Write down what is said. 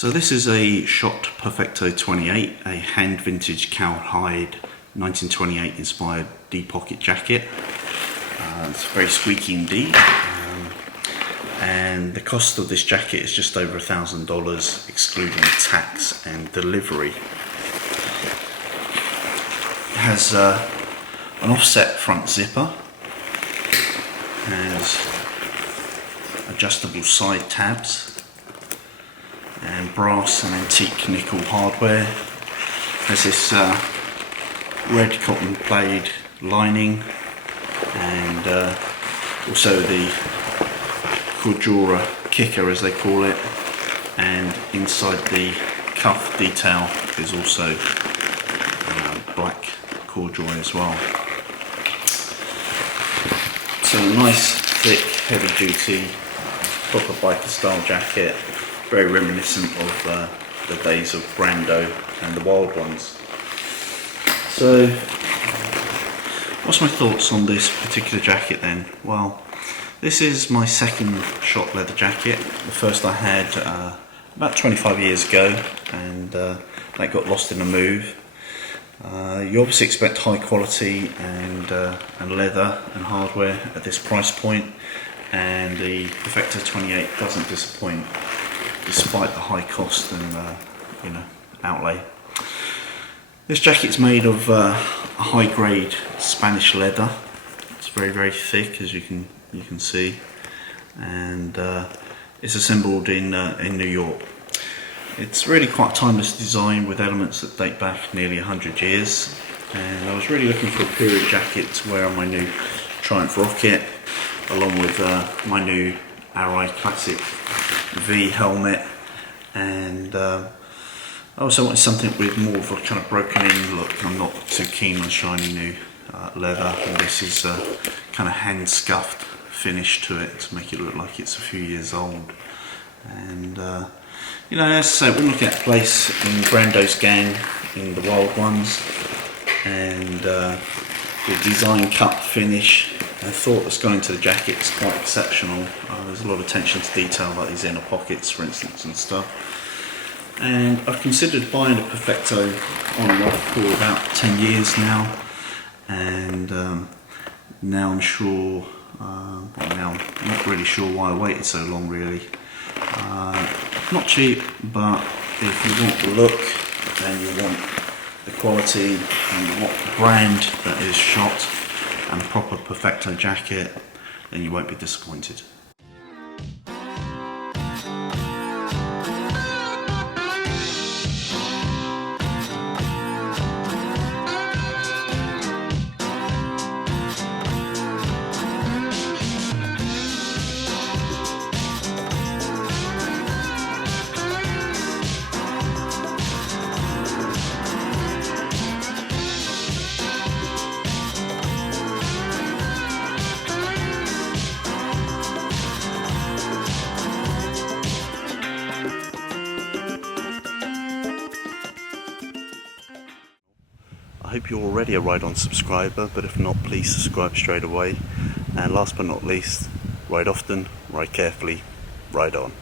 So this is a Schott Perfecto 28, a hand vintage cowhide 1928 inspired D-pocket jacket. It's very squeaky indeed, and the cost of this jacket is just over $1,000 excluding tax and delivery. It has an offset front zipper, has adjustable side tabs, and brass and antique nickel hardware. There's this red cotton plaid lining, and also the Cordura kicker as they call it, and inside the cuff detail is also black corduroy as well. So a nice thick heavy duty proper biker style jacket, very reminiscent of the days of Brando and the Wild Ones. So what's my thoughts on this particular jacket then? Well, this is my second Schott leather jacket. The first I had about 25 years ago, and that got lost in a move. You obviously expect high quality and leather and hardware at this price point, and the Perfecto 28 doesn't disappoint despite the high cost and outlay. This jacket's made of a high grade Spanish leather. It's very thick, as you can see, and it's assembled in New York. It's really quite a timeless design with elements that date back nearly 100 years, and I was really looking for a period jacket to wear on my new Triumph Rocket, along with my new Arai Classic V helmet, and I also wanted something with more of a kind of broken in look. I'm not too keen on shiny new leather, and this is a kind of hand scuffed finish to it to make it look like it's a few years old. And as I say, we're looking at a place in Brando's gang in the Wild Ones, and the design cut finish and thought that's gone into the jacket is quite exceptional. There's a lot of attention to detail, like these inner pockets for instance and stuff. And I've considered buying a Perfecto on and off for about 10 years now, and now I'm sure, now I'm not really sure why I waited so long really. Not cheap, but if you want the look and you want the quality and you want the brand that is Schott and proper Perfecto jacket, then you won't be disappointed. I hope you're already a Ride On subscriber, but if not, please subscribe straight away. And last but not least, ride often, ride carefully, ride on.